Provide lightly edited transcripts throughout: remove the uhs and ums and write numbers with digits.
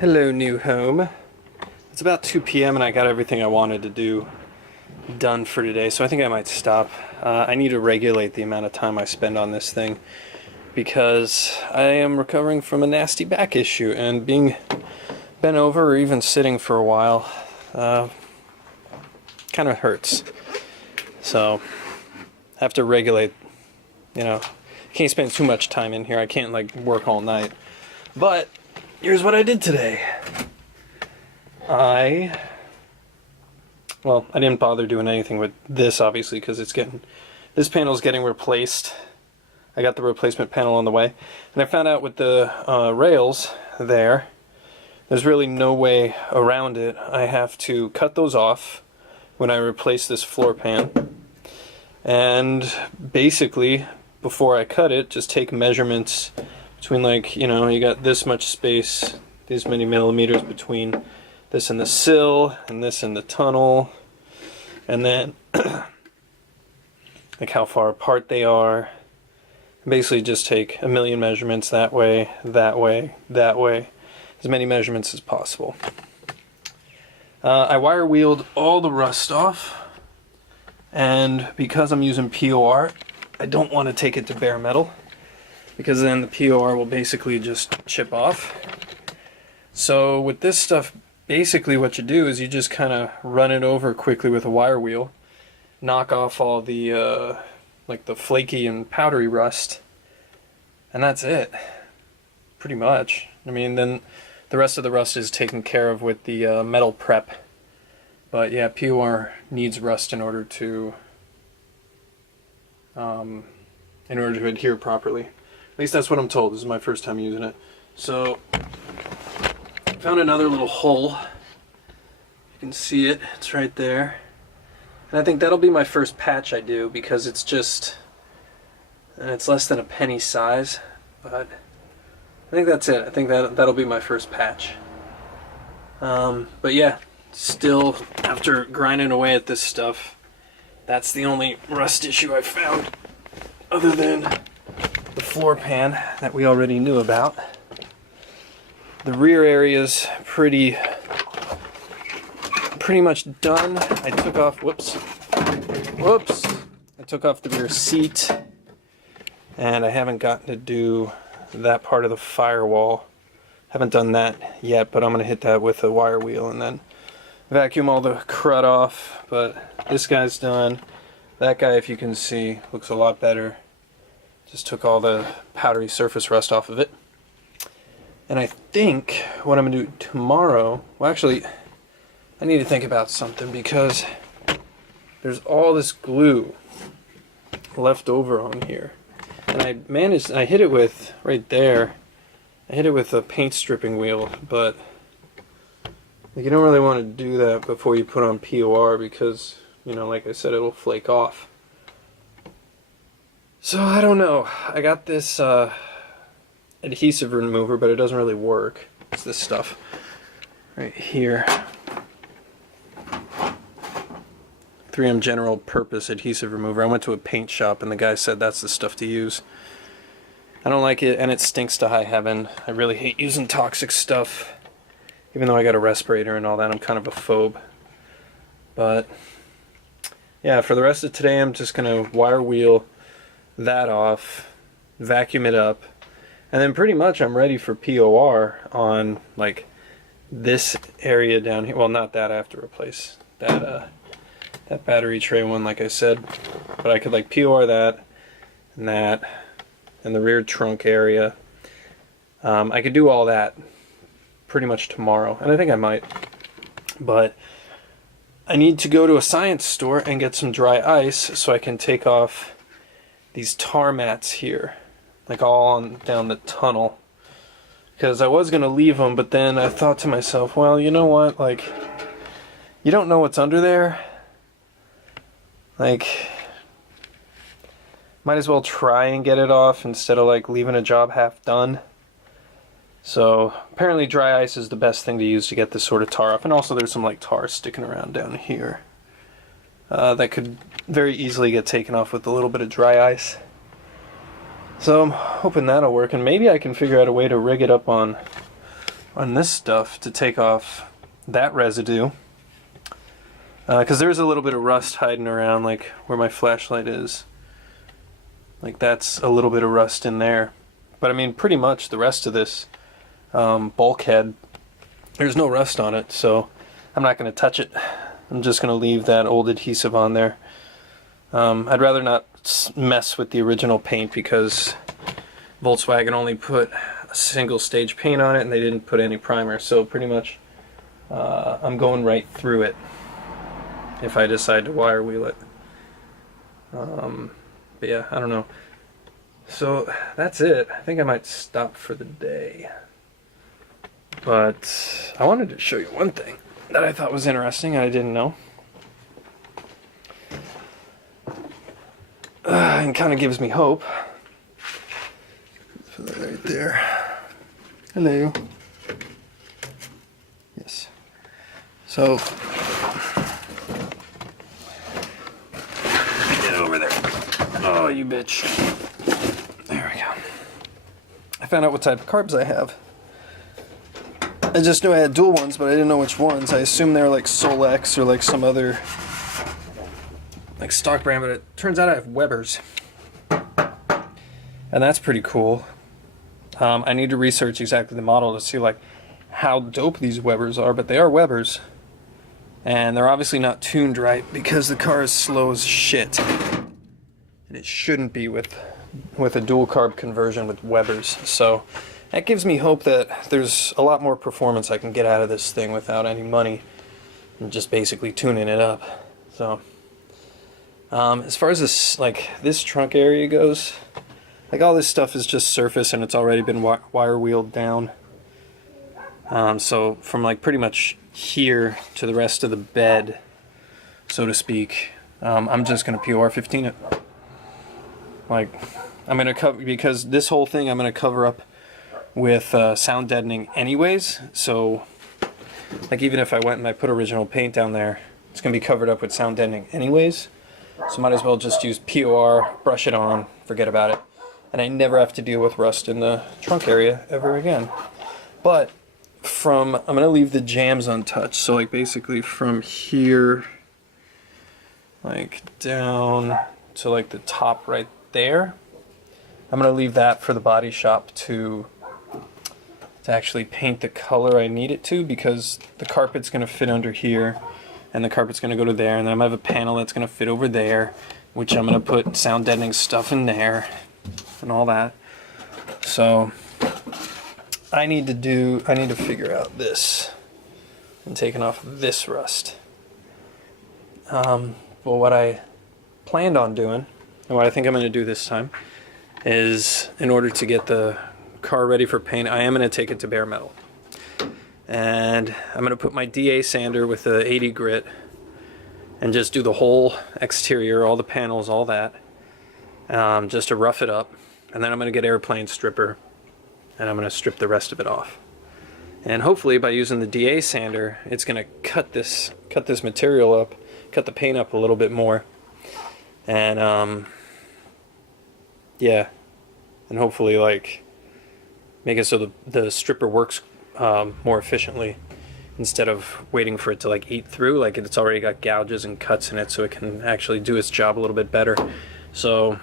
Hello, new home. It's about 2 p.m. and I got everything I wanted to do done for today, so I think I might stop. I need to regulate the amount of time I spend on this thing because I am recovering from a nasty back issue, and being bent over or even sitting for a while kind of hurts. So I have to regulate, I can't spend too much time in here. I can't work all night. But here's what I did today. I didn't bother doing anything with this, obviously, because this panel's getting replaced. I got the replacement panel on the way, and I found out with the rails there's really no way around it. I have to cut those off when I replace this floor pan, and basically before I cut it, just take measurements between, you got this much space, these many millimeters between this and the sill and this and the tunnel, and then how far apart they are. Basically just take a million measurements that way, that way, that way, as many measurements as possible. I wire wheeled all the rust off, and because I'm using POR, I don't want to take it to bare metal, because then the POR will basically just chip off. So with this stuff, basically what you do is you just kind of run it over quickly with a wire wheel, knock off all the the flaky and powdery rust, and that's it, pretty much. I mean, then the rest of the rust is taken care of with the metal prep. But yeah, POR needs rust in order to adhere properly. At least that's what I'm told. This is my first time using it. So, found another little hole. You can see it. It's right there. And I think that'll be my first patch I do, because it's less than a penny size. But I think that's it. I think that'll be my first patch. But yeah, still, after grinding away at this stuff, that's the only rust issue I found, other than the floor pan that we already knew about. The rear area's pretty much done. I took off, I took off the rear seat, and I haven't gotten to do that part of the firewall. Haven't done that yet, but I'm going to hit that with a wire wheel and then vacuum all the crud off. But this guy's done. That guy, if you can see, looks a lot better. Just took all the powdery surface rust off of it. And I think what I'm going to do tomorrow, well, actually, I need to think about something, because there's all this glue left over on here. And I hit it with, right there, I hit it with a paint stripping wheel, but you don't really want to do that before you put on POR, because, like I said, it'll flake off. So I don't know. I got this adhesive remover, but it doesn't really work. It's this stuff right here. 3M general purpose adhesive remover. I went to a paint shop and the guy said that's the stuff to use. I don't like it, and it stinks to high heaven. I really hate using toxic stuff. Even though I got a respirator and all that, I'm kind of a phobe. But yeah, for the rest of today, I'm just going to wire wheel that off, vacuum it up, and then pretty much I'm ready for POR on this area down here. Well, not that. I have to replace that that battery tray one, like I said. But I could POR that, and the rear trunk area. I could do all that pretty much tomorrow, and I think I might. But I need to go to a science store and get some dry ice so I can take off these tar mats here, all on down the tunnel, because I was going to leave them, but then I thought to myself, well, you know what, you don't know what's under there. Might as well try and get it off instead of leaving a job half done. So apparently dry ice is the best thing to use to get this sort of tar off, and also there's some tar sticking around down here that could very easily get taken off with a little bit of dry ice. So I'm hoping that'll work, and maybe I can figure out a way to rig it up on on this stuff to take off that residue. Because there's a little bit of rust hiding around, like where my flashlight is. Like that's a little bit of rust in there. But I mean, pretty much the rest of this bulkhead, there's no rust on it, so I'm not going to touch it. I'm just going to leave that old adhesive on there. I'd rather not mess with the original paint because Volkswagen only put a single stage paint on it and they didn't put any primer, so pretty much I'm going right through it if I decide to wire wheel it. But yeah, I don't know. So that's it. I think I might stop for the day. But I wanted to show you one thing that I thought was interesting and I didn't know. And kind of gives me hope. Put that right there. Hello. Yes. So get over there. Oh, you bitch. There we go. I found out what type of carbs I have. I just knew I had dual ones, but I didn't know which ones. I assumed they were like Solex or like some other like stock brand, but it turns out I have Weber's. And that's pretty cool. I need to research exactly the model to see like how dope these Weber's are, but they are Weber's. And they're obviously not tuned right because the car is slow as shit. And it shouldn't be with a dual carb conversion with Weber's. So that gives me hope that there's a lot more performance I can get out of this thing without any money and just basically tuning it up. So as far as this trunk area goes, like all this stuff is just surface and it's already been wire wheeled down. So from like pretty much here to the rest of the bed, so to speak, I'm just gonna PR15 it. Like I'm gonna cover, because this whole thing I'm gonna cover up with sound deadening anyways. So like even if I went and I put original paint down there, it's gonna be covered up with sound deadening anyways. So might as well just use POR, brush it on, forget about it. And I never have to deal with rust in the trunk area ever again. But I'm going to leave the jams untouched. So like basically from here, like down to like the top right there, I'm going to leave that for the body shop to actually paint the color I need it to, because the carpet's going to fit under here. And the carpet's going to go to there, and then I'm going to have a panel that's going to fit over there, which I'm going to put sound deadening stuff in there and all that. So I need to figure out this and taking off this rust. Well, what I planned on doing, and what I think I'm going to do this time, is in order to get the car ready for paint, I am going to take it to bare metal. And I'm going to put my DA sander with the 80 grit and just do the whole exterior, all the panels, all that, just to rough it up. And then I'm going to get airplane stripper and I'm going to strip the rest of it off. And hopefully by using the DA sander, it's going to cut this material up, cut the paint up a little bit more. And yeah, and hopefully like make it so the stripper works more efficiently, instead of waiting for it to like eat through. Like it's already got gouges and cuts in it, so it can actually do its job a little bit better. So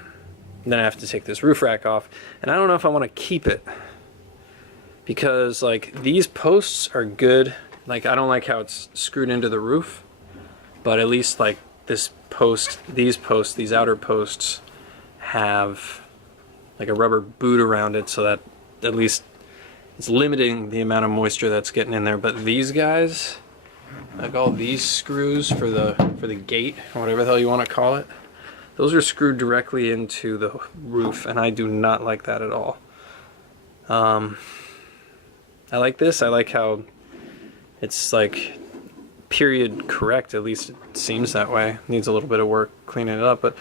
then I have to take this roof rack off, and I don't know if I want to keep it, because like these posts are good. Like I don't like how it's screwed into the roof, but at least like this post, these outer posts have like a rubber boot around it, so that at least it's limiting the amount of moisture that's getting in there. But these guys, like all these screws for the gate, or whatever the hell you want to call it, those are screwed directly into the roof, and I do not like that at all. I like this. I like how it's like period correct, at least it seems that way. Needs a little bit of work cleaning it up, but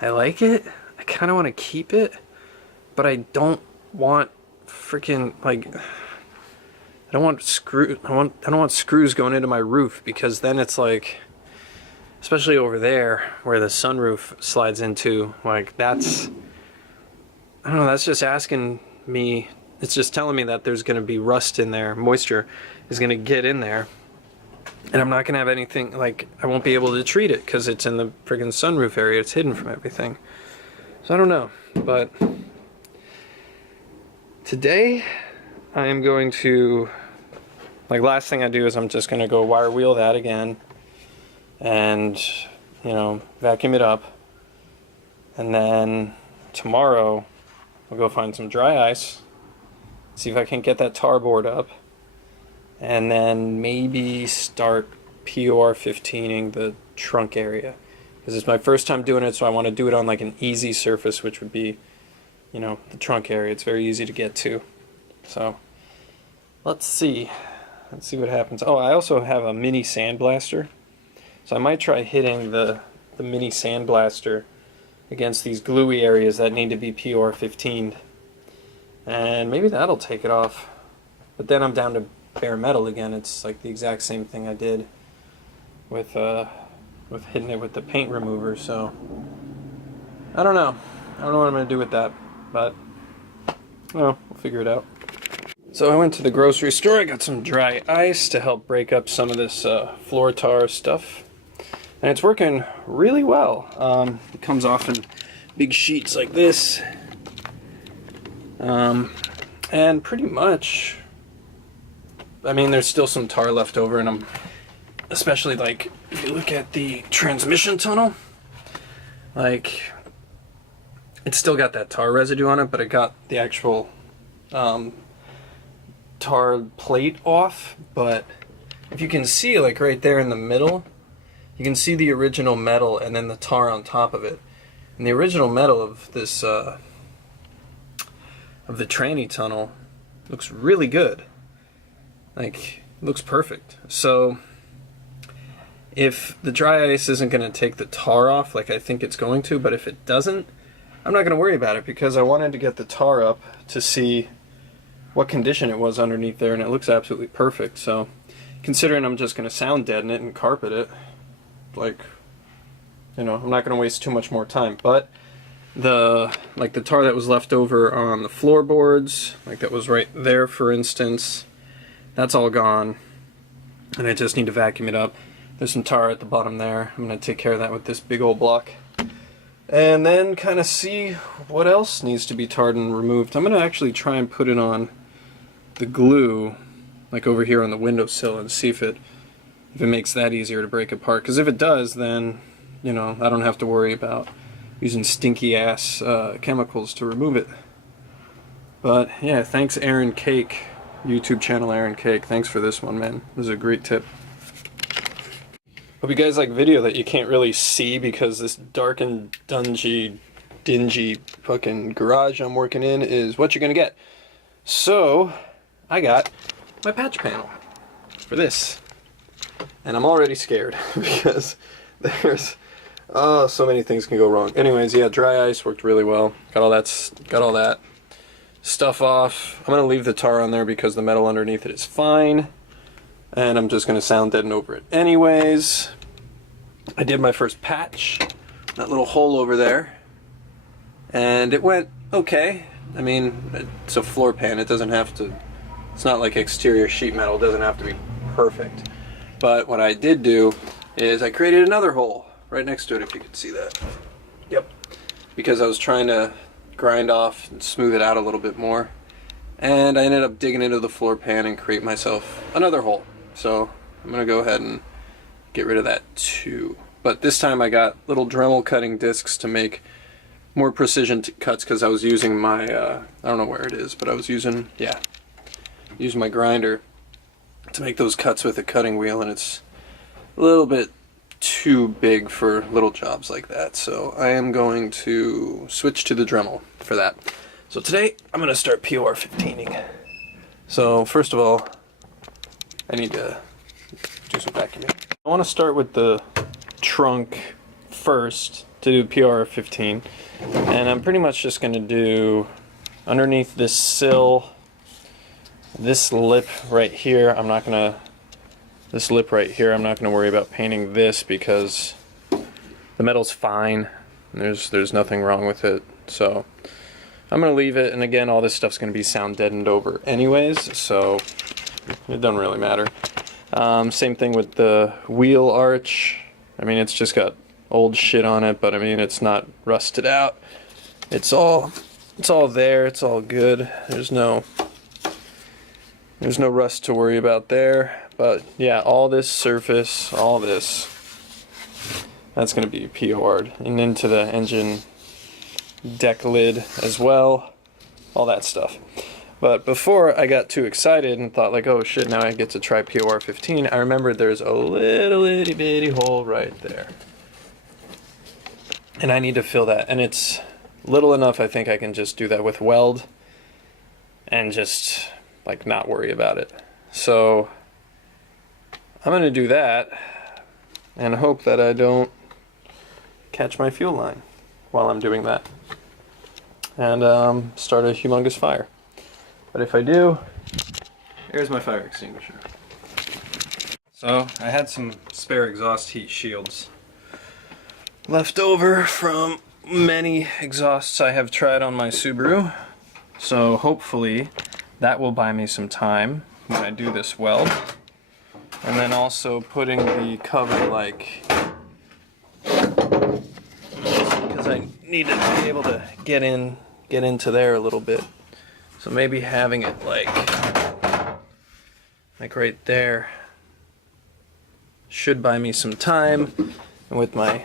I like it. I kind of want to keep it, but I don't want freaking like I don't want screws going into my roof, because then it's like, especially over there where the sunroof slides into, like that's, I don't know, that's just asking me it's just telling me that there's going to be rust in there, moisture is going to get in there, and I'm not going to have anything, like, I won't be able to treat it because it's in the friggin' sunroof area. It's hidden from everything. So I don't know, but today I am going to, like, last thing I do is I'm just going to go wire wheel that again and, you know, vacuum it up, and then tomorrow I'll go find some dry ice, see if I can get that tar board up, and then maybe start POR 15ing the trunk area, because it's my first time doing it, so I want to do it on like an easy surface, which would be, you know, the trunk area. It's very easy to get to. So let's see what happens. Oh, I also have a mini sandblaster, so I might try hitting the mini sandblaster against these gluey areas that need to be POR 15'd, and maybe that'll take it off. But then I'm down to bare metal again. It's like the exact same thing I did with hitting it with the paint remover. So I don't know what I'm gonna do with that, but well, we'll figure it out. So I went to the grocery store. I got some dry ice to help break up some of this floor tar stuff, and it's working really well. It comes off in big sheets like this, and pretty much, I mean, there's still some tar left over, and I'm especially, like, if you look at the transmission tunnel, like, it's still got that tar residue on it, but it got the actual tar plate off. But if you can see, like, right there in the middle, you can see the original metal and then the tar on top of it. And the original metal of this of the tranny tunnel looks really good. Like, it looks perfect. So if the dry ice isn't going to take the tar off like I think it's going to, but if it doesn't, I'm not going to worry about it, because I wanted to get the tar up to see what condition it was underneath there, and it looks absolutely perfect. So considering I'm just going to sound deaden it and carpet it, like, you know, I'm not going to waste too much more time. But the tar that was left over on the floorboards, like that was right there, for instance, that's all gone, and I just need to vacuum it up. There's some tar at the bottom there. I'm going to take care of that with this big old block, and then kind of see what else needs to be tarred and removed. I'm going to actually try and put it on the glue, like over here on the windowsill, and see if it makes that easier to break apart. Because if it does, then, you know, I don't have to worry about using stinky ass chemicals to remove it. But yeah, thanks Aaron Cake, YouTube channel Aaron Cake. Thanks for this one, man. This is a great tip. Hope you guys like video that you can't really see, because this dark and dingy fucking garage I'm working in is what you're gonna get. So I got my patch panel for this, and I'm already scared because there's so many things can go wrong. Anyways, yeah, dry ice worked really well. Got all that stuff off. I'm gonna leave the tar on there because the metal underneath it is fine, and I'm just gonna sound deaden over it anyways. I did my first patch, that little hole over there, and it went okay. I mean, it's a floor pan. It doesn't have to, it's not like exterior sheet metal. It doesn't have to be perfect. But what I did do is I created another hole right next to it, if you can see that. Yep. Because I was trying to grind off and smooth it out a little bit more, and I ended up digging into the floor pan and create myself another hole. So I'm gonna go ahead and get rid of that too. But this time I got little Dremel cutting discs to make more precision cuts, because I was using my I don't know where it is, but I was using my grinder to make those cuts with a cutting wheel, and it's a little bit too big for little jobs like that. So I am going to switch to the Dremel for that. So today I'm going to start POR 15ing. So first of all, I need to do some vacuuming. I want to start with the trunk first to do POR 15, and I'm pretty much just going to do underneath this sill, this lip right here. This lip right here, I'm not going to worry about painting this, because the metal's fine. There's nothing wrong with it. So I'm gonna leave it, and again, all this stuff's gonna be sound deadened over anyways, so it doesn't really matter. Same thing with the wheel arch. I mean, it's just got old shit on it, but I mean, it's not rusted out. It's all there. It's all good. There's no rust to worry about there. But yeah, all this surface, all this, that's gonna be POR'd, and into the engine deck lid as well, all that stuff. But before I got too excited and thought like, oh shit, now I get to try POR 15, I remembered there's a little itty bitty hole right there. And I need to fill that, and it's little enough I think I can just do that with weld and just like not worry about it. So I'm gonna do that and hope that I don't catch my fuel line while I'm doing that and start a humongous fire. But if I do, here's my fire extinguisher. So I had some spare exhaust heat shields left over from many exhausts I have tried on my Subaru. So hopefully that will buy me some time when I do this weld. And then also putting the cover like, because I need to be able to get into there a little bit. So maybe having it like right there should buy me some time. And with my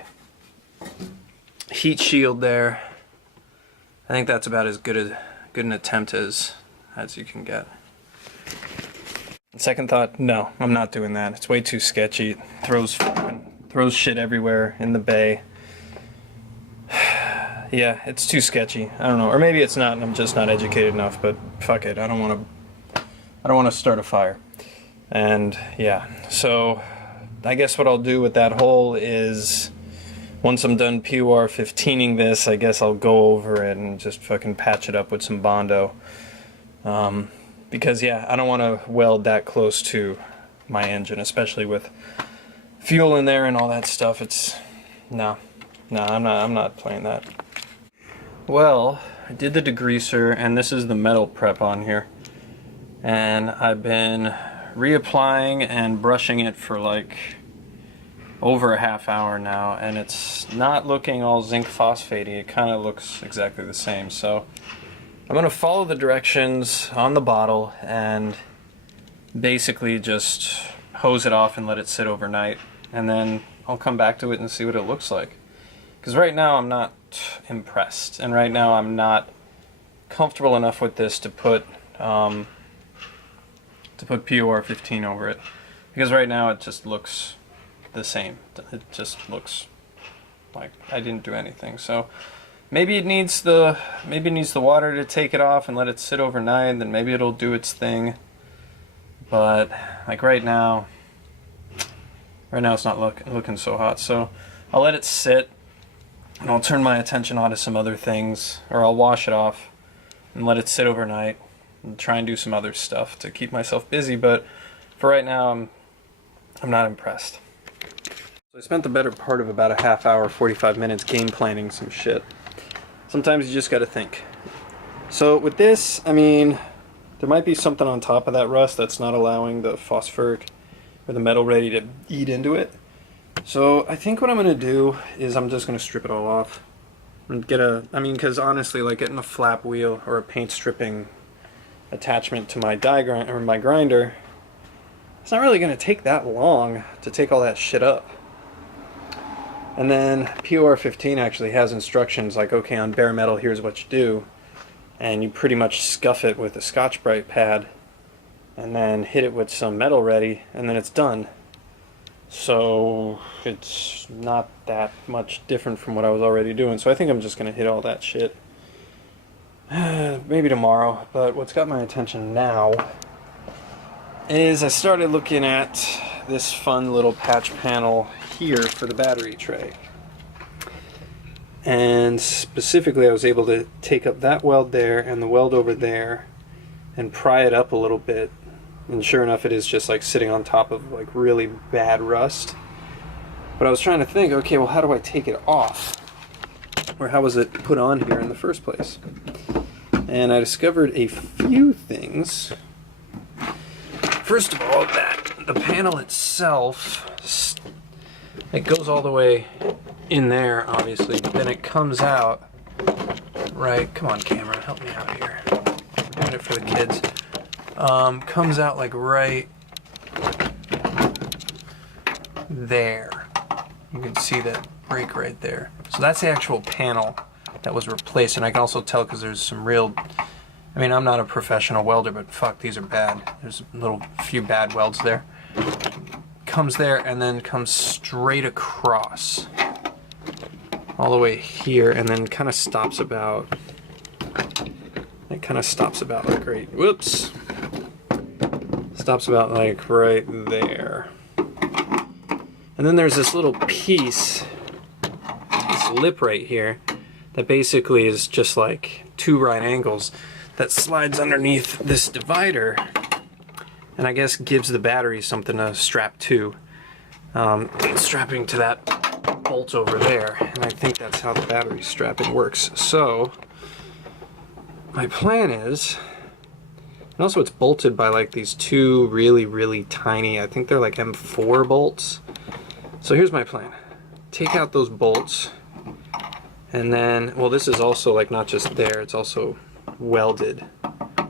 heat shield there, I think that's about as good an attempt as you can get. Second thought, no, I'm not doing that. It's way too sketchy. It throws shit everywhere in the bay. Yeah, it's too sketchy. I don't know, or maybe it's not, and I'm just not educated enough. But fuck it, I don't want to start a fire. And yeah, so I guess what I'll do with that hole is, once I'm done POR 15ing this, I guess I'll go over it and just fucking patch it up with some Bondo. Because yeah, I don't want to weld that close to my engine, especially with fuel in there and all that stuff. It's no, I'm not playing that. Well, I did the degreaser, and this is the metal prep on here, and I've been reapplying and brushing it for like over a half hour now, and it's not looking all zinc phosphatey. It kind of looks exactly the same. So I'm going to follow the directions on the bottle and basically just hose it off and let it sit overnight, and then I'll come back to it and see what it looks like. Because right now I'm not impressed, and right now I'm not comfortable enough with this to put POR 15 over it. Because right now it just looks the same. It just looks like I didn't do anything. So maybe it needs the water to take it off and let it sit overnight, and then maybe it'll do its thing. But like right now it's not looking so hot. So I'll let it sit, and I'll turn my attention onto some other things, or I'll wash it off and let it sit overnight and try and do some other stuff to keep myself busy. But for right now, I'm not impressed. So I spent the better part of about a half hour, 45 minutes game planning some shit. Sometimes you just gotta think. So with this, I mean, there might be something on top of that rust that's not allowing the phosphoric or the metal ready to eat into it. So I think what I'm gonna do is I'm just gonna strip it all off and get because honestly, like getting a flap wheel or a paint stripping attachment to my my grinder, it's not really gonna take that long to take all that shit up. And then POR 15 actually has instructions like, okay, on bare metal, here's what you do. And you pretty much scuff it with a Scotch-Brite pad and then hit it with some metal ready, and then it's done. So it's not that much different from what I was already doing. So I think I'm just going to hit all that shit maybe tomorrow. But what's got my attention now is I started looking at this fun little patch panel here for the battery tray. And specifically, I was able to take up that weld there and the weld over there and pry it up a little bit. And sure enough, it is just like sitting on top of like really bad rust. But I was trying to think, okay, well, how do I take it off? Or how was it put on here in the first place? And I discovered a few things. First of all, that the panel itself, it goes all the way in there, obviously, but then it comes out, right, come on camera, help me out here. We're doing it for the kids. Comes out like right there. You can see that break right there. So that's the actual panel that was replaced, and I can also tell because there's some real, I mean, I'm not a professional welder, but fuck, these are bad. There's a few bad welds there. Comes there and then comes straight across all the way here, and then kind of stops about, like right, whoops, stops about like right there. And then there's this little piece, this lip right here, that basically is just like 2 right angles that slides underneath this divider, and I guess gives the battery something to strap to. Strapping to that bolt over there, and I think that's how the battery strapping works. So my plan is, and also it's bolted by like these 2 really tiny, I think they're like M4 bolts. So here's my plan. Take out those bolts, and then, well, this is also like not just there, it's also welded.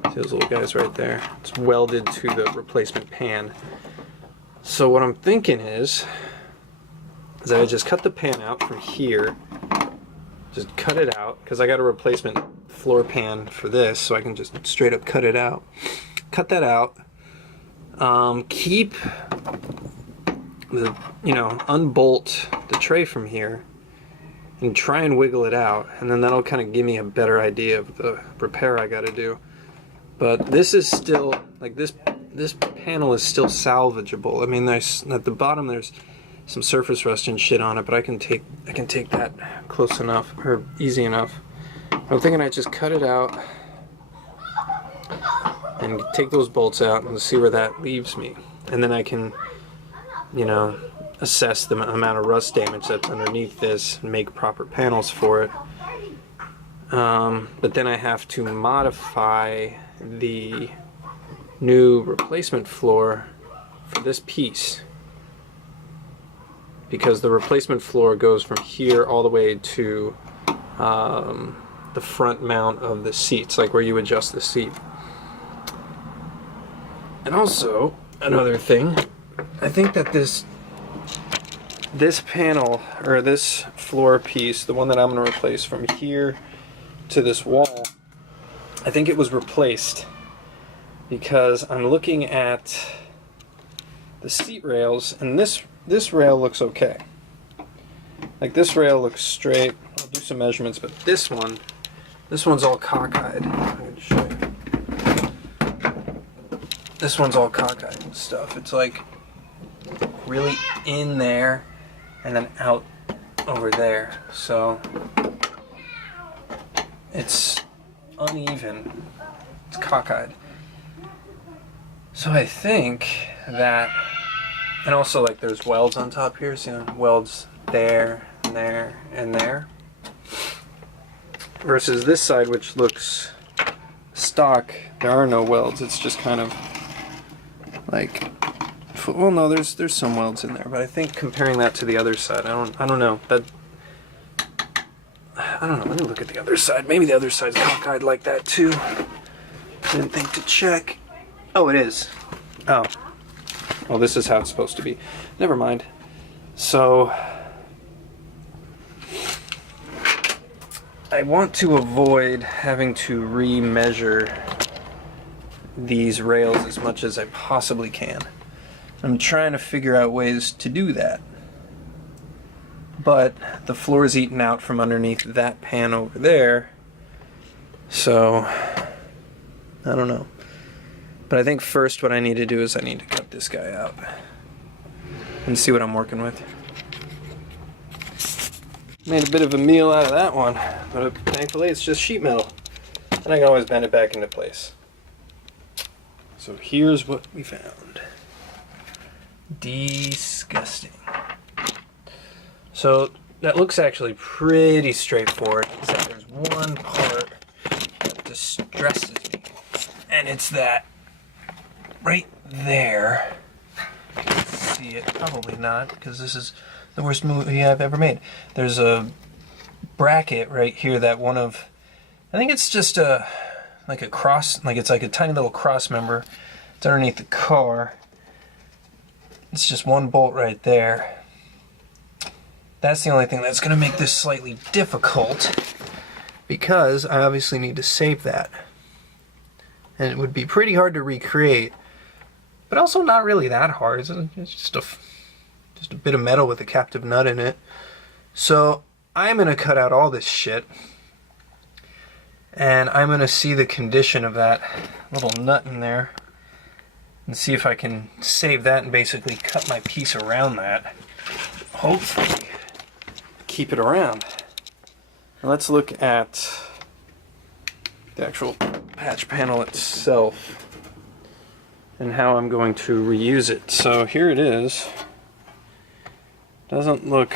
See those little guys right there? It's welded to the replacement pan. So what I'm thinking is I would just cut the pan out from here, just cut it out, because I got a replacement floor pan for this, so I can just straight up cut it out. Cut that out. Keep the, unbolt the tray from here and try and wiggle it out, and then that'll kind of give me a better idea of the repair I got to do. But this is still, like, this panel is still salvageable. I mean, there's at the bottom there's some surface rust and shit on it, but I can take that close enough or easy enough. I'm thinking I just cut it out and take those bolts out and see where that leaves me, and then I can, assess the amount of rust damage that's underneath this and make proper panels for it. But then I have to modify the new replacement floor for this piece, because the replacement floor goes from here all the way to the front mount of the seats, like where you adjust the seat. And also, another thing, I think that this panel, or this floor piece, the one that I'm going to replace from here to this wall, I think it was replaced because I'm looking at the seat rails, and this rail looks okay. Like, this rail looks straight. I'll do some measurements, but this one's all cockeyed. I'm going to show you. This one's all cockeyed and stuff. It's like really in there and then out over there. So it's uneven. It's cockeyed. So I think that, and also like there's welds on top here, see, welds there and there and there, versus this side, which looks stock. There are no welds. It's just kind of like, well, no, there's some welds in there, but I think comparing that to the other side, I don't know. I don't know. Let me look at the other side. Maybe the other side's cockeyed like that too. Didn't think to check. Oh, it is. Oh. Well, this is how it's supposed to be. Never mind. So I want to avoid having to re-measure these rails as much as I possibly can. I'm trying to figure out ways to do that. But the floor is eaten out from underneath that pan over there, so I don't know. But I think first what I need to do is I need to cut this guy out and see what I'm working with. Made a bit of a meal out of that one, but thankfully it's just sheet metal, and I can always bend it back into place. So here's what we found. Disgusting. So that looks actually pretty straightforward, except there's one part that just stresses me. And it's that right there. You can see it, probably not, because this is the worst movie I've ever made. There's a bracket right here that one of, I think it's just like a cross, like it's like a tiny little cross member. It's underneath the car. It's just one bolt right there. That's the only thing that's going to make this slightly difficult, because I obviously need to save that. And it would be pretty hard to recreate, but also not really that hard. It's just a bit of metal with a captive nut in it. So I'm going to cut out all this shit, and I'm going to see the condition of that little nut in there and see if I can save that and basically cut my piece around that. Hopefully keep it around. Now let's look at the actual patch panel itself and how I'm going to reuse it. So here it is. Doesn't look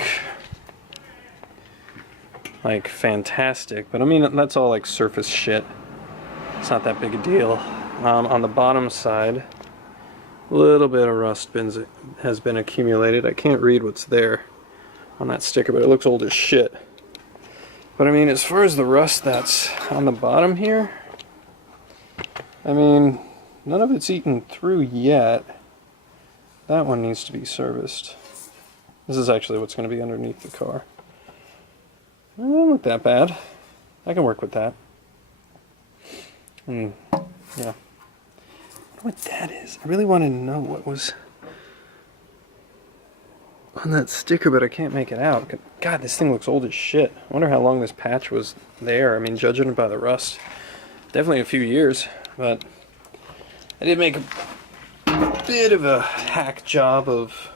like fantastic, but I mean, that's all like surface shit. It's not that big a deal. On the bottom side, a little bit of rust has been accumulated. I can't read what's there on that sticker, but it looks old as shit. But I mean, as far as the rust that's on the bottom here, I mean, none of it's eaten through yet. That one needs to be serviced. This is actually what's going to be underneath the car. It doesn't look that bad. I can work with that. Yeah. I wonder what that is. I really want to know what was on that sticker, but I can't make it out. God, this thing looks old as shit. I wonder how long this patch was there. I mean, judging by the rust, definitely a few years, but I did make a bit of a hack job of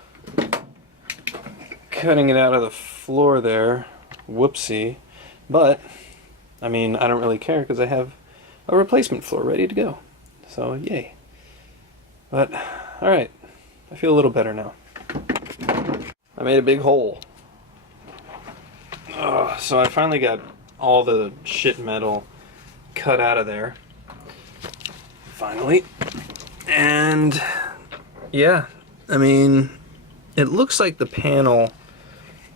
cutting it out of the floor there. Whoopsie. But, I mean, I don't really care because I have a replacement floor ready to go. So, yay. But, alright. I feel a little better now. I made a big hole. So I finally got all the shit metal cut out of there. Finally. And, yeah. I mean, it looks like the panel...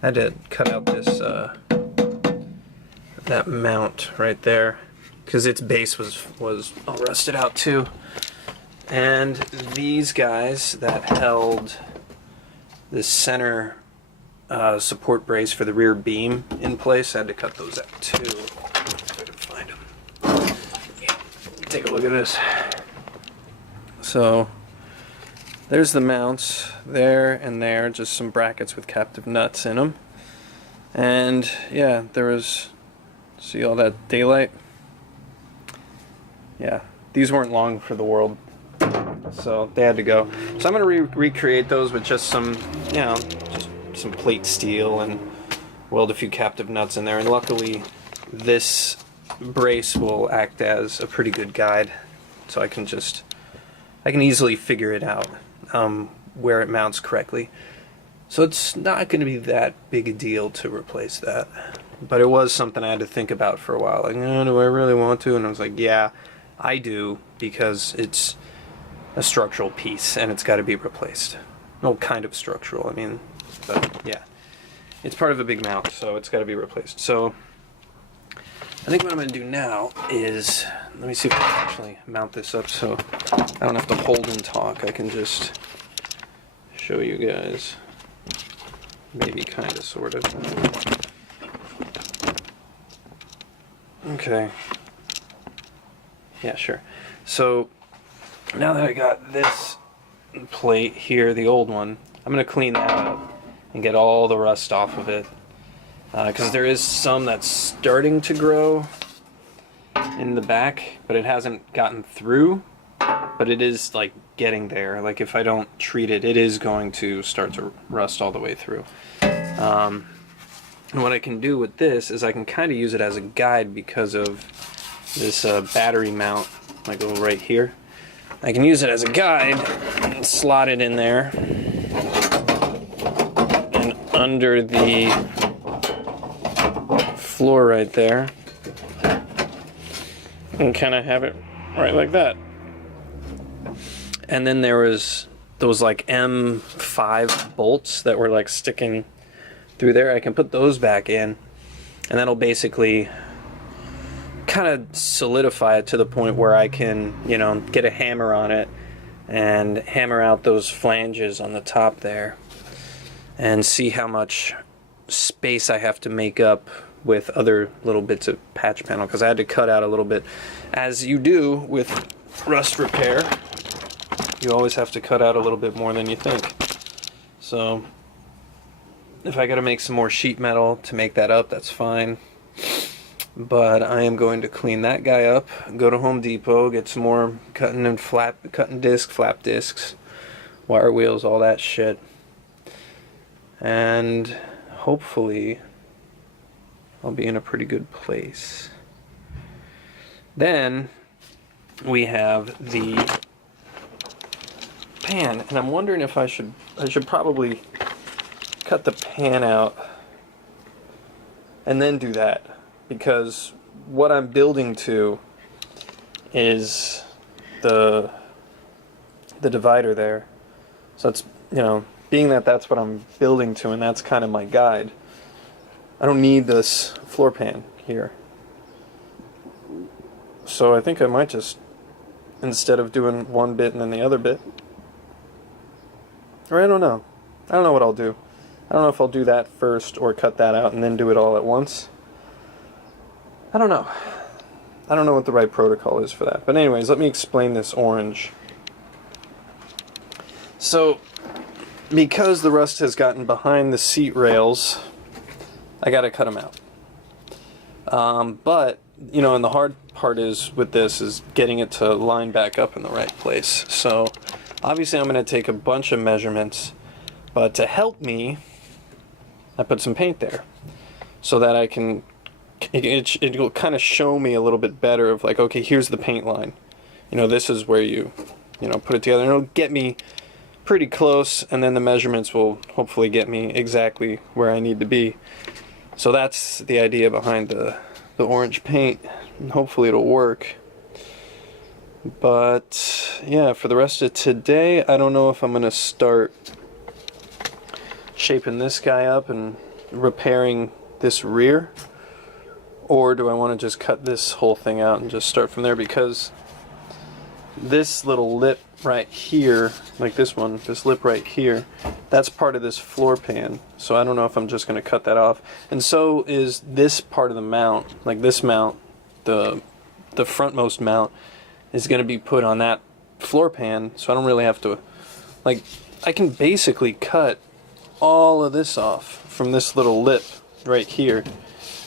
I had to cut out this, that mount right there, because its base was all rusted out too. And these guys that held the center support brace for the rear beam in place, I had to cut those out too. If I can find them. Yeah. Take a look at this. So there's the mounts there and there, just some brackets with captive nuts in them. And yeah, there was, see all that daylight? Yeah, these weren't long for the world, so they had to go. So I'm going to recreate those with just some, you know, just some plate steel and weld a few captive nuts in there. And luckily, this brace will act as a pretty good guide, so I can easily figure it out. Where it mounts correctly. So it's not going to be that big a deal to replace that. But it was something I had to think about for a while. Like, oh, do I really want to? And I was like, yeah, I do, because it's a structural piece and it's got to be replaced. No, kind of structural, I mean, but yeah. It's part of a big mount, so it's got to be replaced. So I think what I'm going to do now is, let me see if I can actually mount this up so I don't have to hold and talk. I can just show you guys. Maybe kind of, sort of. Okay. Yeah, sure. So now that I got this plate here, the old one, I'm going to clean that up and get all the rust off of it. Because there is some that's starting to grow in the back, but it hasn't gotten through. But it is like getting there. Like if I don't treat it, it is going to start to rust all the way through. And what I can do with this is I can kind of use it as a guide because of this battery mount, like right here. I can use it as a guide and slot it in there. And under the floor right there. and kind of have it right like that. And then there was those like M5 bolts that were like sticking through there. I can put those back in, and that'll basically kind of solidify it to the point where I can, you know, get a hammer on it and hammer out those flanges on the top there and see how much space I have to make up with other little bits of patch panel, because I had to cut out a little bit. As you do with rust repair, you always have to cut out a little bit more than you think. So if I gotta make some more sheet metal to make that up, that's fine. But I am going to clean that guy up, go to Home Depot, get some more cutting discs, flap discs, wire wheels, all that shit. And hopefully I'll be in a pretty good place. Then we have the pan, and I'm wondering if I should probably cut the pan out and then do that, because what I'm building to is the divider there. So it's, you know, being that that's what I'm building to and that's kind of my guide, I don't need this floor pan here. So I think I might just, instead of doing one bit and then the other bit, or I don't know what I'll do. I don't know if I'll do that first or cut that out and then do it all at once. I don't know. I don't know what the right protocol is for that. But anyways, let me explain this orange. So, because the rust has gotten behind the seat rails, I gotta cut them out. But, you know, and the hard part is with this is getting it to line back up in the right place. So, obviously I'm gonna take a bunch of measurements, but to help me, I put some paint there so that I can, it'll kind of show me a little bit better of like, okay, here's the paint line. You know, this is where you know, put it together, and it'll get me pretty close, and then the measurements will hopefully get me exactly where I need to be. So that's the idea behind the orange paint, and hopefully it'll work. But yeah, for the rest of today, I don't know if I'm gonna start shaping this guy up and repairing this rear, or do I want to just cut this whole thing out and just start from there, because this little lip right here, like this one, this lip right here, that's part of this floor pan, so I don't know if I'm just going to cut that off. And so is this part of the mount, like this mount, the frontmost mount is going to be put on that floor pan, so I don't really have to, like, I can basically cut all of this off from this little lip right here,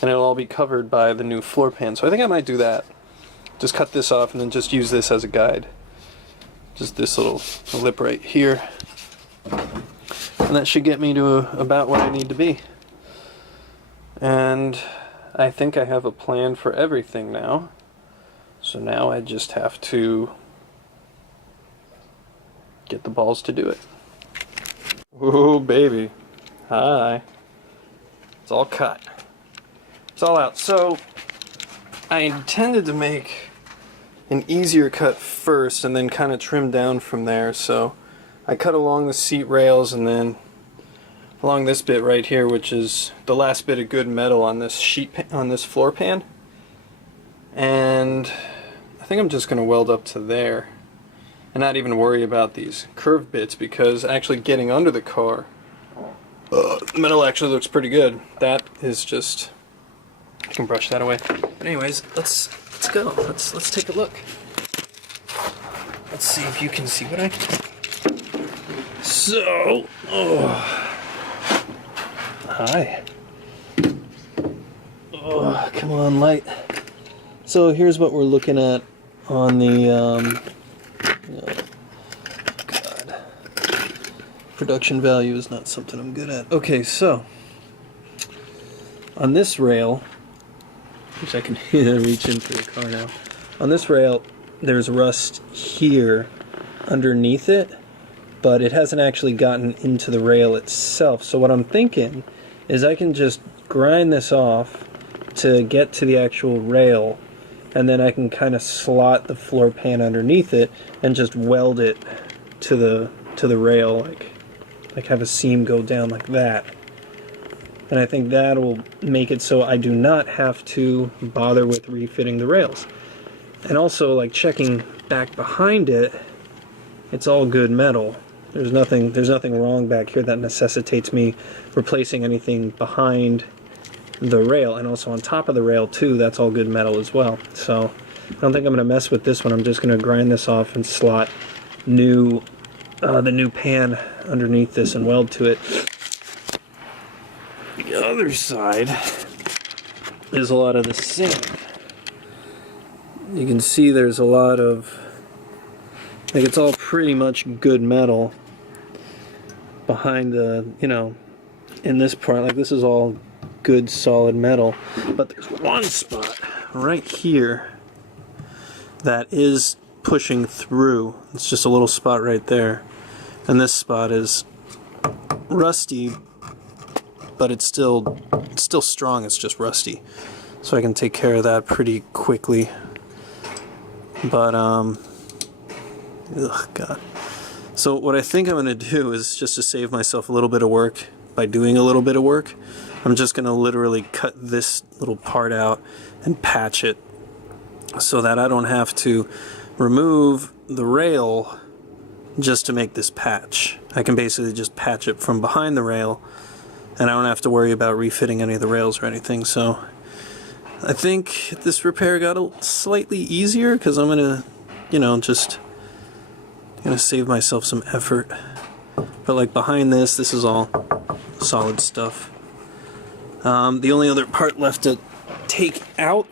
and it'll all be covered by the new floor pan. So I think I might do that. Just cut this off and then just use this as a guide. Just this little lip right here. And that should get me to about where I need to be. And I think I have a plan for everything now. So now I just have to get the balls to do it. Ooh, baby. Hi. It's all cut. It's all out. So I intended to make an easier cut first and then kind of trim down from there. So I cut along the seat rails and then along this bit right here, which is the last bit of good metal on this on this floor pan. And I think I'm just going to weld up to there and not even worry about these curved bits, because actually getting under the car, the metal actually looks pretty good. That is just, I can brush that away. But anyways, let's go. Let's take a look. Let's see if you can see what I can. So, hi. Oh, come on, light. So here's what we're looking at on the God. Production value is not something I'm good at. Okay, so on this rail, which I can reach into the car now. On this rail, there's rust here underneath it, but it hasn't actually gotten into the rail itself. So what I'm thinking is I can just grind this off to get to the actual rail and then I can kind of slot the floor pan underneath it and just weld it to the rail, like have a seam go down like that. And I think that will make it so I do not have to bother with refitting the rails. And also, like, checking back behind it, it's all good metal. There's nothing wrong back here that necessitates me replacing anything behind the rail. And also on top of the rail too, that's all good metal as well. So I don't think I'm going to mess with this one. I'm just going to grind this off and slot the new pan underneath this and weld to it. The other side is a lot of the same. You can see there's a lot of, like, it's all pretty much good metal behind the, you know, in this part. Like, this is all good solid metal, but there's one spot right here that is pushing through. It's just a little spot right there, and this spot is rusty, but it's still strong. It's just rusty, so I can take care of that pretty quickly. But ugh, God. So what I think I'm going to do is, just to save myself a little bit of work by doing a little bit of work, I'm just going to literally cut this little part out and patch it so that I don't have to remove the rail just to make this patch. I can basically just patch it from behind the rail, and I don't have to worry about refitting any of the rails or anything. So I think this repair got a slightly easier because I'm going to, you know, just gonna save myself some effort. But like behind this is all solid stuff. The only other part left to take out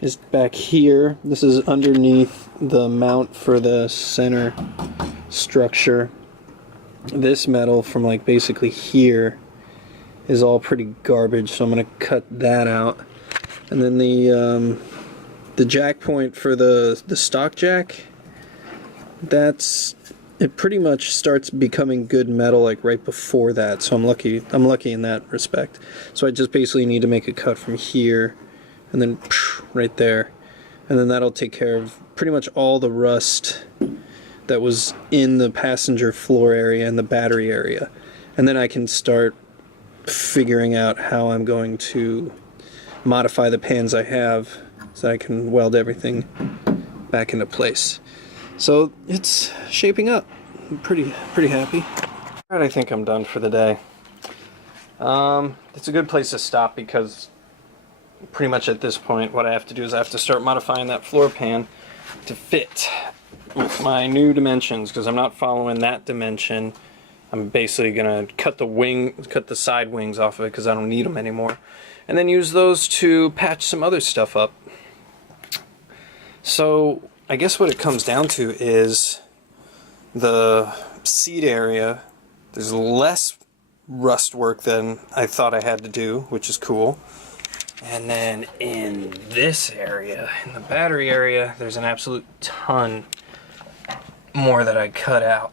is back here. This is underneath the mount for the center structure. This metal from like basically here is all pretty garbage, so I'm gonna cut that out. And then the jack point for the stock jack, it pretty much starts becoming good metal like right before that, so I'm lucky in that respect. So I just basically need to make a cut from here and then right there, and then that'll take care of pretty much all the rust that was in the passenger floor area and the battery area. And then I can start figuring out how I'm going to modify the pans I have so that I can weld everything back into place. So it's shaping up. I'm pretty happy. Alright, I think I'm done for the day. It's a good place to stop because pretty much at this point what I have to do is I have to start modifying that floor pan to fit with my new dimensions, because I'm not following that dimension. I'm basically gonna cut the side wings off of it because I don't need them anymore, and then use those to patch some other stuff up. So I guess what it comes down to is the seat area. There's less rust work than I thought I had to do, which is cool. And then in this area, in the battery area, there's an absolute ton more that I cut out.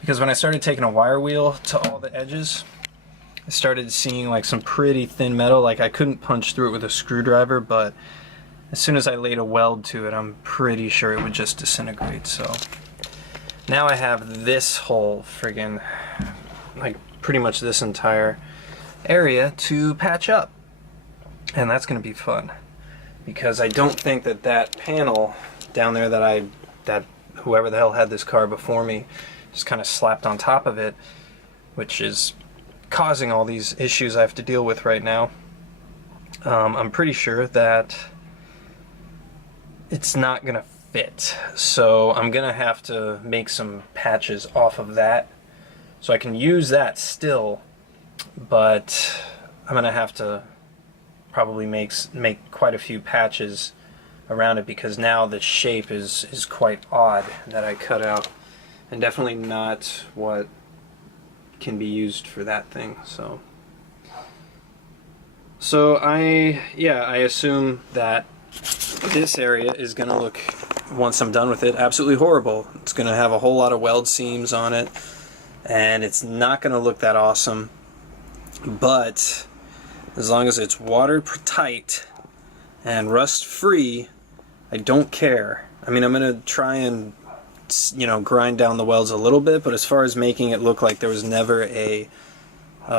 Because when I started taking a wire wheel to all the edges, I started seeing like some pretty thin metal. Like I couldn't punch through it with a screwdriver, but as soon as I laid a weld to it, I'm pretty sure it would just disintegrate. So now I have this whole friggin', like pretty much this entire area to patch up. And that's gonna be fun, because I don't think that panel down there that whoever the hell had this car before me just kind of slapped on top of it, which is causing all these issues I have to deal with right now. I'm pretty sure that it's not gonna fit, so I'm gonna have to make some patches off of that so I can use that still, but I'm gonna have to probably make quite a few patches around it, because now the shape is quite odd that I cut out, and definitely not what can be used for that thing. So I assume that this area is gonna look, once I'm done with it, absolutely horrible. It's gonna have a whole lot of weld seams on it, and it's not gonna look that awesome. But as long as it's watertight and rust free, I don't care. I mean, I'm gonna try and, you know, grind down the welds a little bit, but as far as making it look like there was never a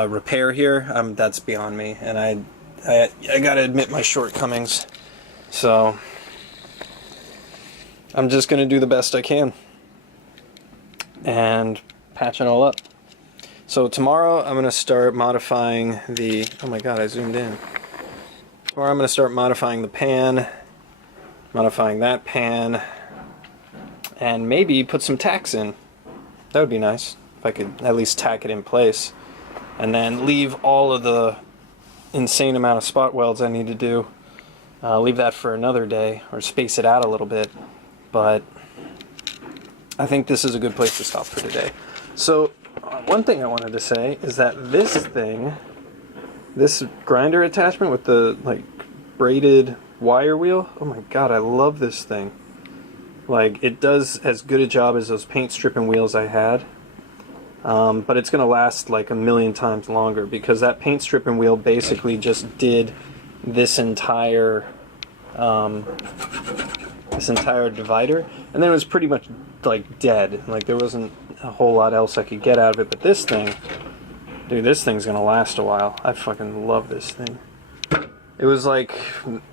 repair here, that's beyond me, and I gotta admit my shortcomings. So I'm just gonna do the best I can and patch it all up. So tomorrow I'm gonna start modifying the, oh my god, I zoomed in. Tomorrow I'm gonna start modifying the pan, modifying that pan, and maybe put some tacks in. That would be nice if I could at least tack it in place, and then leave all of the insane amount of spot welds I need to do. Leave that for another day, or space it out a little bit. But I think this is a good place to stop for today. So one thing I wanted to say is that this thing, this grinder attachment with the like braided wire wheel, oh my god, I love this thing. Like, it does as good a job as those paint stripping wheels I had, but it's gonna last like a million times longer, because that paint stripping wheel basically just did this entire divider, and then it was pretty much like dead. Like, there wasn't a whole lot else I could get out of it. But this thing, dude, this thing's gonna last a while. I fucking love this thing. It was like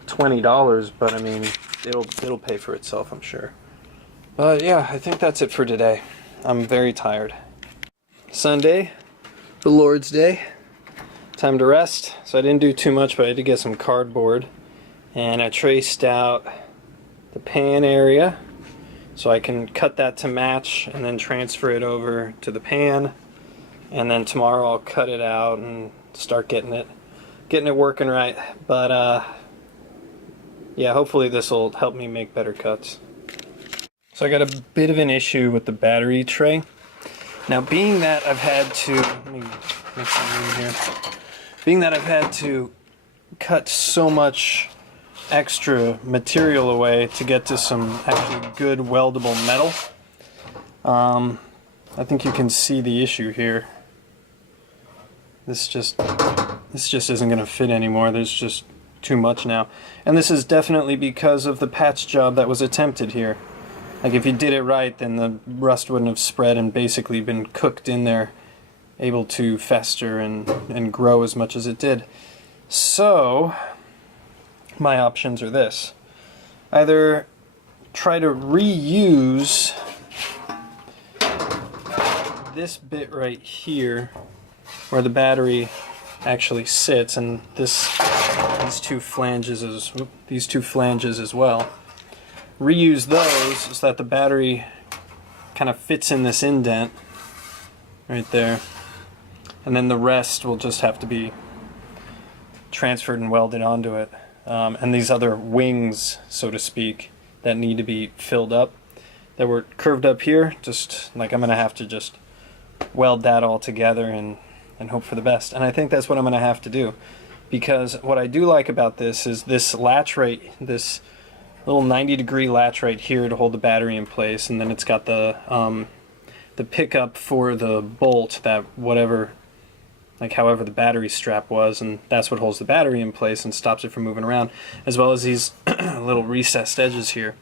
$20, but I mean, it'll pay for itself, I'm sure. But yeah, I think that's it for today. I'm very tired. Sunday, the Lord's Day. Time to rest. So I didn't do too much, but I did get some cardboard, and I traced out the pan area so I can cut that to match and then transfer it over to the pan, and then tomorrow I'll cut it out and start getting it working right. But yeah, hopefully this will help me make better cuts. So I got a bit of an issue with the battery tray. Now, being that I've had to, let me make some room here. Being that I've had to cut so much extra material away to get to some actually good weldable metal, I think you can see the issue here. This just isn't going to fit anymore. There's just too much now. And this is definitely because of the patch job that was attempted here. Like, if you did it right, then the rust wouldn't have spread and basically been cooked in there, able to fester and grow as much as it did. So my options are this. Either try to reuse this bit right here where the battery actually sits, and these two flanges as well. Reuse those so that the battery kind of fits in this indent right there, and then the rest will just have to be transferred and welded onto it. And these other wings, so to speak, that need to be filled up, that were curved up here, just like I'm gonna have to just weld that all together and hope for the best. And I think that's what I'm gonna have to do, because what I do like about this is this latch right, this little 90-degree latch right here to hold the battery in place, and then it's got the pickup for the bolt, that whatever, like however the battery strap was, and that's what holds the battery in place and stops it from moving around, as well as these little recessed edges here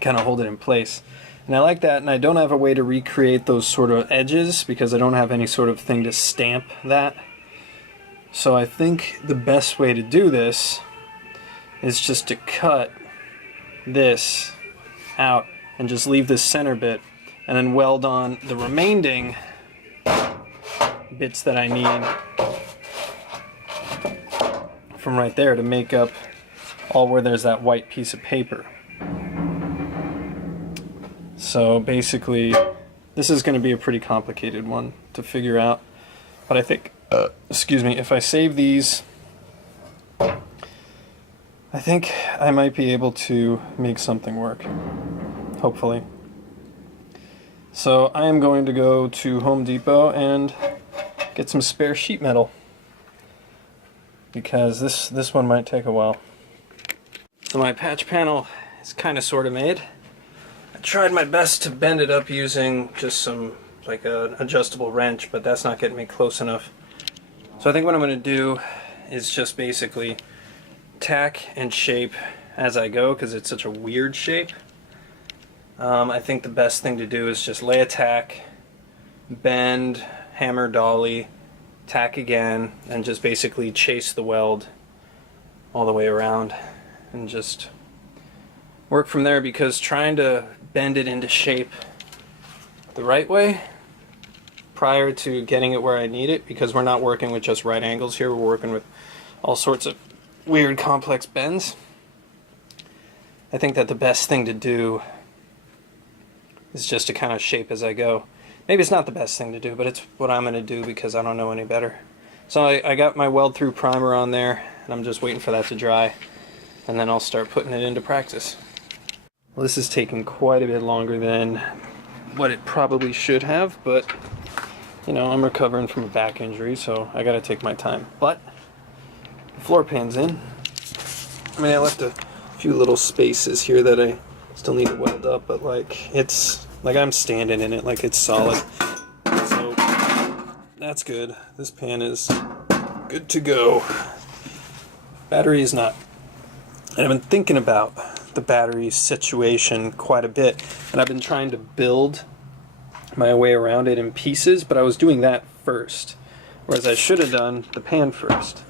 kind of hold it in place. And I like that, and I don't have a way to recreate those sort of edges because I don't have any sort of thing to stamp that. So I think the best way to do this is just to cut this out and just leave this center bit, and then weld on the remaining bits that I need from right there to make up all where there's that white piece of paper. So basically this is going to be a pretty complicated one to figure out, but I think excuse me, if I save these, I think I might be able to make something work, hopefully. So I am going to go to Home Depot and get some spare sheet metal, because this one might take a while. So my patch panel is kind of sort of made. I tried my best to bend it up using just some, like an adjustable wrench, but that's not getting me close enough. So I think what I'm going to do is just basically tack and shape as I go because it's such a weird shape. I think the best thing to do is just lay a tack, bend, hammer, dolly, tack again, and just basically chase the weld all the way around and just work from there, because trying to bend it into shape the right way prior to getting it where I need it, because we're not working with just right angles here, we're working with all sorts of weird complex bends. I think that the best thing to do is just to kind of shape as I go. Maybe it's not the best thing to do, but it's what I'm going to do because I don't know any better. So I got my weld through primer on there, and I'm just waiting for that to dry, and then I'll start putting it into practice. Well, this is taking quite a bit longer than what it probably should have, but you know, I'm recovering from a back injury, so I gotta take my time. But the floor pan's in. I mean, I left a few little spaces here that I still need to weld up, but like, it's like I'm standing in it, like it's solid. So that's good. This pan is good to go. Battery is not. And I've been thinking about the battery situation quite a bit, and I've been trying to build my way around it in pieces, but I was doing that first, whereas I should have done the pan first,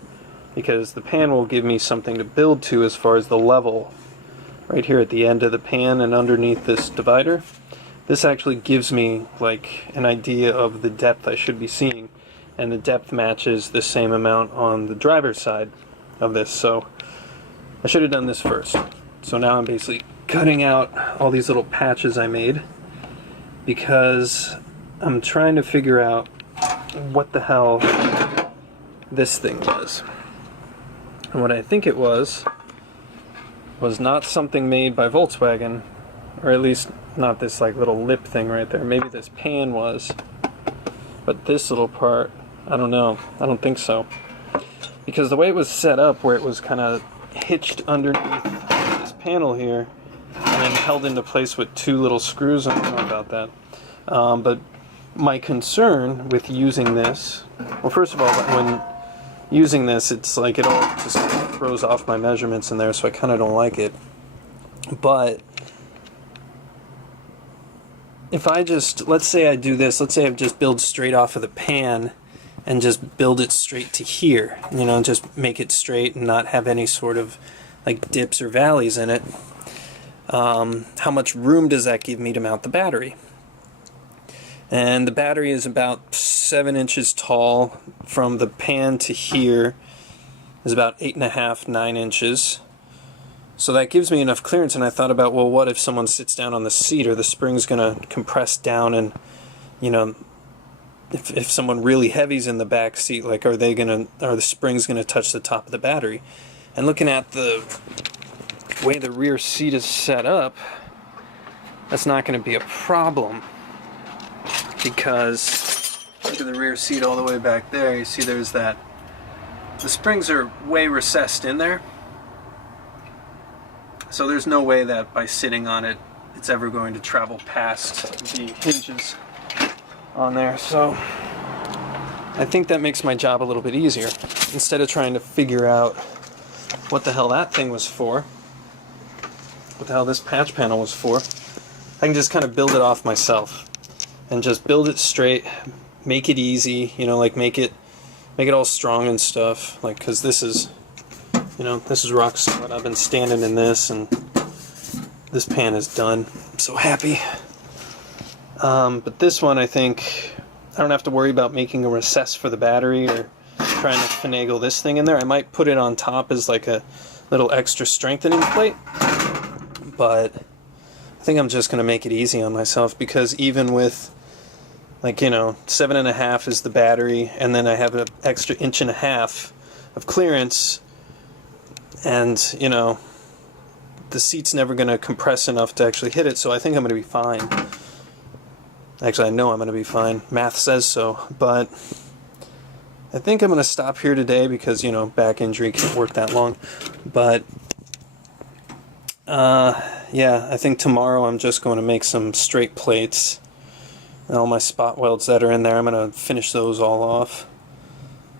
because the pan will give me something to build to as far as the level right here at the end of the pan and underneath this divider. This actually gives me like an idea of the depth I should be seeing, and the depth matches the same amount on the driver's side of this, so I should have done this first. So now I'm basically cutting out all these little patches I made because I'm trying to figure out what the hell this thing was. And what I think it was not something made by Volkswagen, or at least not this like little lip thing right there. Maybe this pan was, but this little part, I don't know. I don't think so. Because the way it was set up, where it was kind of hitched underneath this panel here and then held into place with two little screws. I don't know about that. But my concern with using this, well, first of all, when using this, it's like it all just throws off my measurements in there, so I kind of don't like it. But if I just, let's say I do this, let's say I just build straight off of the pan and just build it straight to here, you know, just make it straight and not have any sort of like dips or valleys in it. How much room does that give me to mount the battery? And the battery is about 7 inches tall. From the pan to here is about 8.5, 9 inches. So that gives me enough clearance, and I thought about, well, what if someone sits down on the seat? Or the spring's going to compress down, and, you know, if someone really heavy's in the back seat, like, are the springs going to touch the top of the battery? And looking at the way the rear seat is set up, that's not going to be a problem. Because look at the rear seat all the way back there. You see there's that. The springs are way recessed in there. So there's no way that by sitting on it, it's ever going to travel past the hinges on there. So I think that makes my job a little bit easier. Instead of trying to figure out what the hell that thing was for, what the hell this patch panel was for, I can just kind of build it off myself. And just build it straight, make it easy, you know, like make it all strong and stuff, like, because this is, you know, this is rock solid. I've been standing in this, and this pan is done. I'm so happy. But this one, I think, I don't have to worry about making a recess for the battery or trying to finagle this thing in there. I might put it on top as like a little extra strengthening plate, but I think I'm just going to make it easy on myself, because even with, like, you know, 7.5 is the battery, and then I have an extra 1.5 inches of clearance, and, you know, the seat's never going to compress enough to actually hit it, so I think I'm going to be fine. Actually, I know I'm going to be fine. Math says so, but I think I'm going to stop here today because, you know, back injury can't work that long. But yeah, I think tomorrow I'm just going to make some straight plates, and all my spot welds that are in there, I'm going to finish those all off.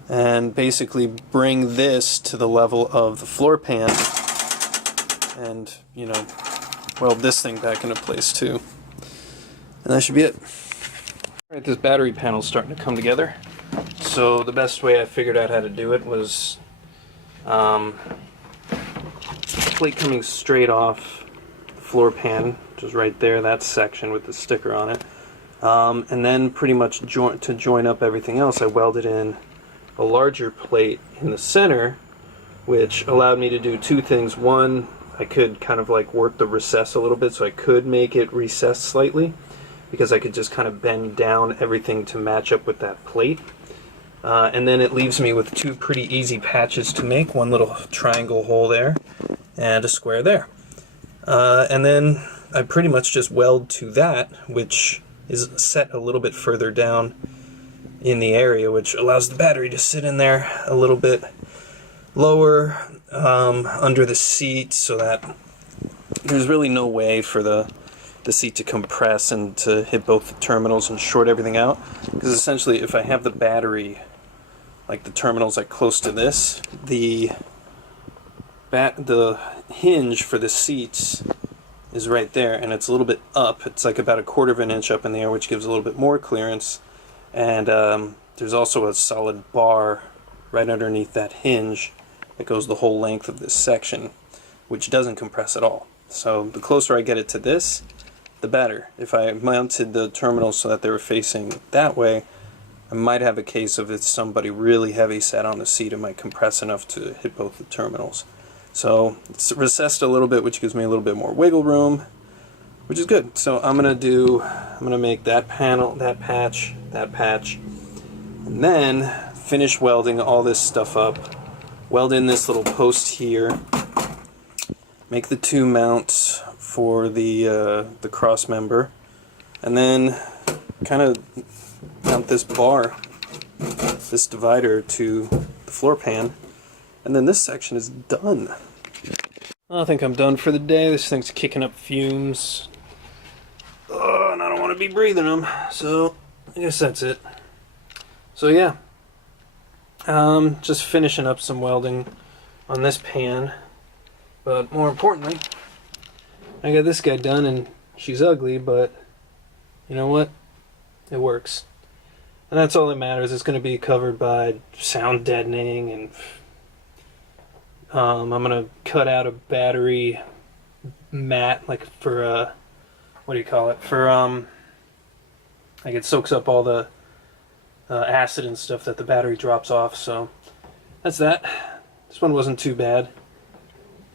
and basically bring this to the level of the floor pan, and, you know, weld this thing back into place too. And that should be it. Alright, this battery panel's starting to come together. So the best way I figured out how to do it was plate coming straight off the floor pan, which is right there, that section with the sticker on it. And then pretty much to join up everything else, I welded in a larger plate in the center, which allowed me to do two things. One, I could kind of like work the recess a little bit, so I could make it recess slightly, because I could just kind of bend down everything to match up with that plate. And then it leaves me with two pretty easy patches to make, one little triangle hole there and a square there. And then I pretty much just weld to that, which is set a little bit further down in the area, which allows the battery to sit in there a little bit lower under the seat, so that there's really no way for the seat to compress and to hit both the terminals and short everything out. Because essentially, if I have the battery, like the terminals like close to this, the hinge for the seats is right there, and it's a little bit up. It's like about 1/4 of an inch up in the air, which gives a little bit more clearance. And there's also a solid bar right underneath that hinge that goes the whole length of this section, which doesn't compress at all. So the closer I get it to this, the better. If I mounted the terminals so that they were facing that way, I might have a case of it's somebody really heavy set on the seat, it might compress enough to hit both the terminals. So it's recessed a little bit, which gives me a little bit more wiggle room, which is good. So I'm gonna make that panel, that patch, and then finish welding all this stuff up. Weld in this little post here. Make the two mounts for the cross member, and then kind of mount this bar, this divider, to the floor pan, and then this section is done. I think I'm done for the day. This thing's kicking up fumes, and I don't want to be breathing them, so I guess that's it. So yeah, just finishing up some welding on this pan, but more importantly, I got this guy done, and she's ugly, but you know what? It works. And that's all that matters. It's going to be covered by sound deadening, and I'm going to cut out a battery mat, like for, what do you call it? For, like it soaks up all the acid and stuff that the battery drops off, so that's that. This one wasn't too bad.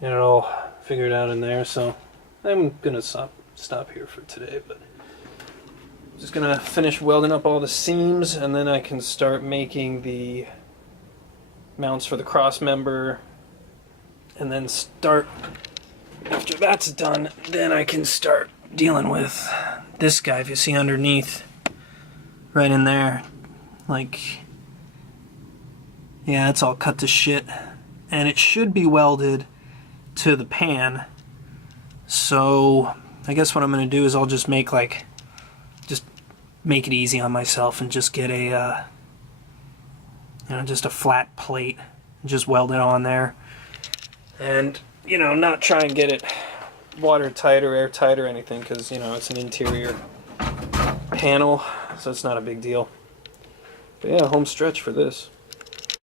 And it all figured out in there, so I'm going to stop here for today, but just going to finish welding up all the seams, and then I can start making the mounts for the cross member, and then after that's done, then I can start dealing with this guy. If you see underneath, right in there, like, yeah, it's all cut to shit, and it should be welded to the pan. So I guess what I'm going to do is I'll just make it easy on myself and just get a just a flat plate and just weld it on there, and not try and get it watertight or airtight or anything, because it's an interior panel, so it's not a big deal. But yeah, home stretch for this.